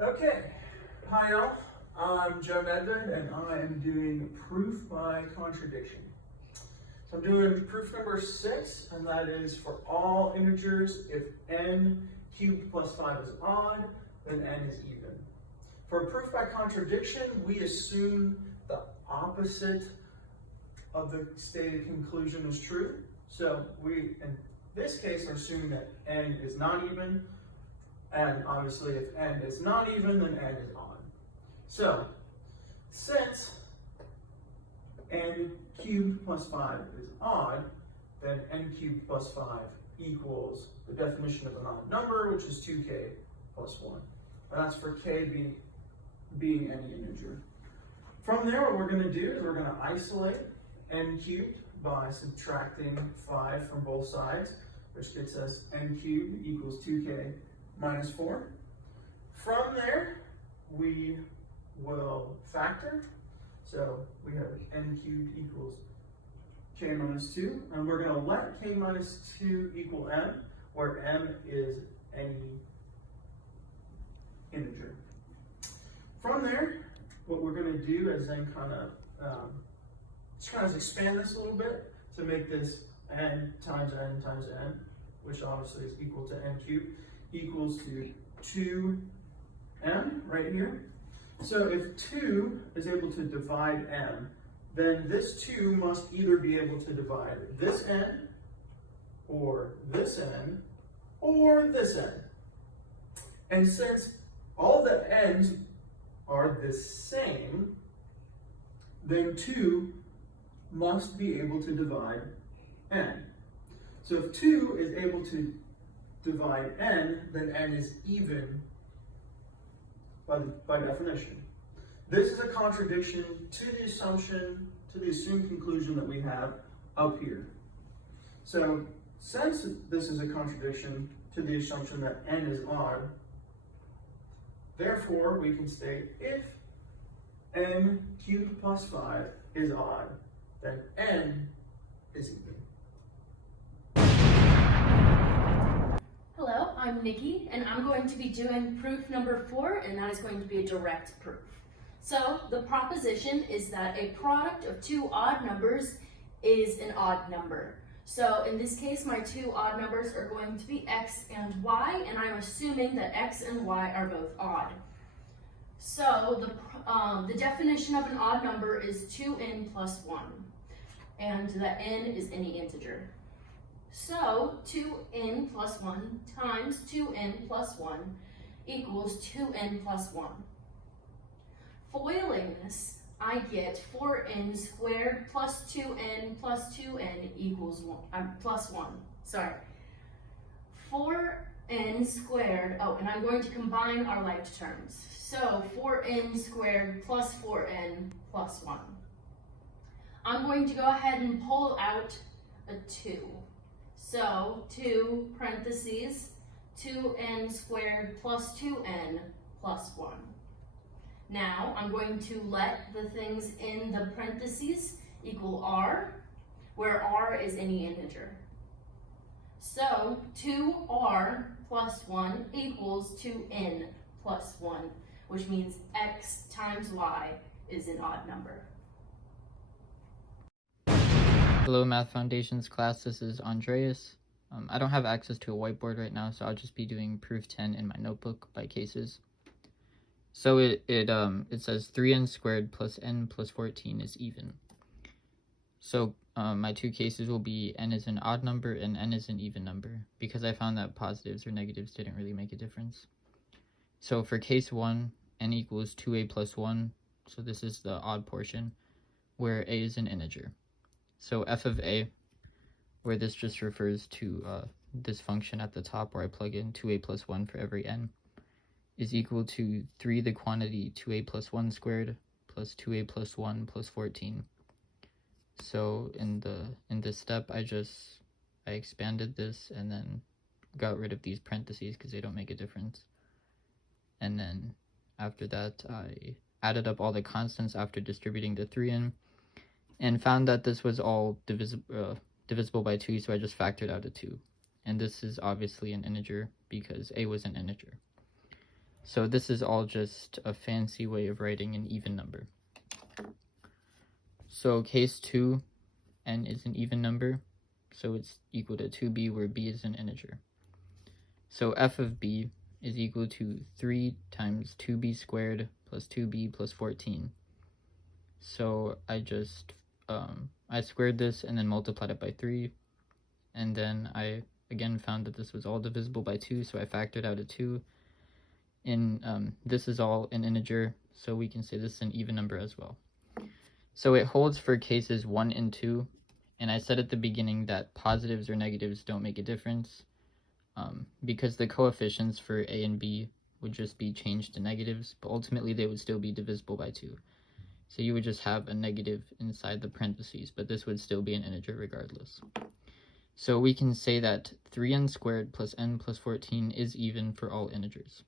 Okay, hi y'all. I'm Joe Medved and I am doing proof by contradiction. So I'm doing proof number 6, and that is for all integers, if n cubed plus 5 is odd, then n is even. For proof by contradiction, we assume the opposite of the stated conclusion is true. So we, in this case, are assuming that n is not even, and obviously if n is not even, then n is odd. So, since n cubed plus 5 is odd, then n cubed plus 5 equals the definition of an odd number, which is 2k plus 1. And that's for k being any integer. From there, what we're going to do is we're going to isolate n cubed by subtracting 5 from both sides, which gets us n cubed equals 2k minus 4. From there, we will factor. So we have n cubed equals k minus 2, and we're going to let k minus 2 equal m, where m is any integer. From there, what we're going to do is then kind of expand this a little bit to make this n times n times n, which obviously is equal to n cubed, equals to 2m right here. So if 2 is able to divide m, then this 2 must either be able to divide this n, or this n, or this n. And since all the n's are the same, then 2 must be able to divide n. So if 2 is able to divide n, then n is even by definition. This is a contradiction to the assumed conclusion that we have up here. So since this is a contradiction to the assumption that n is odd, therefore we can state if n cubed plus 5 is odd, then n is even. Hello, I'm Nikki, and I'm going to be doing proof number 4, and that is going to be a direct proof. So the proposition is that a product of two odd numbers is an odd number. So in this case, my two odd numbers are going to be x and y, and I'm assuming that x and y are both odd. So the definition of an odd number is 2n plus 1, and that n is any integer. So 2n plus 1 times 2n plus 1 equals 2n plus 1. Foiling this, I get 4n squared plus 2n plus 2n equals 1, plus 1. Sorry. 4n squared, oh, and I'm going to combine our like terms. So 4n squared plus 4n plus 1. I'm going to go ahead and pull out a 2. So 2 parentheses 2n squared plus 2n plus 1. Now I'm going to let the things in the parentheses equal r, where r is any integer. So 2r plus 1 equals 2n plus 1, which means x times y is an odd number. Hello Math Foundations class, this is Andreas. I don't have access to a whiteboard right now, so I'll just be doing proof 10 in my notebook by cases. So it says 3n squared plus n plus 14 is even. So my two cases will be n is an odd number and n is an even number, because I found that positives or negatives didn't really make a difference. So for case 1, n equals 2a plus 1, so this is the odd portion, where a is an integer. So f of a, where this just refers to this function at the top where I plug in 2a plus 1 for every n, is equal to 3 the quantity 2a plus 1 squared plus 2a plus 1 plus 14. So in this step, I expanded this and then got rid of these parentheses because they don't make a difference. And then after that, I added up all the constants after distributing the 3n and found that this was all divisible by 2, so I just factored out a 2. And this is obviously an integer because a was an integer. So this is all just a fancy way of writing an even number. So case 2, n is an even number, so it's equal to 2b where b is an integer. So f of b is equal to 3 times 2b squared plus 2b plus 14. So I just, I squared this and then multiplied it by 3, and then I again found that this was all divisible by 2, so I factored out a 2. And this is all an integer, so we can say this is an even number as well. So it holds for cases 1 and 2, and I said at the beginning that positives or negatives don't make a difference, because the coefficients for a and b would just be changed to negatives, but ultimately they would still be divisible by 2. So you would just have a negative inside the parentheses, but this would still be an integer regardless. So we can say that 3n squared plus n plus 14 is even for all integers.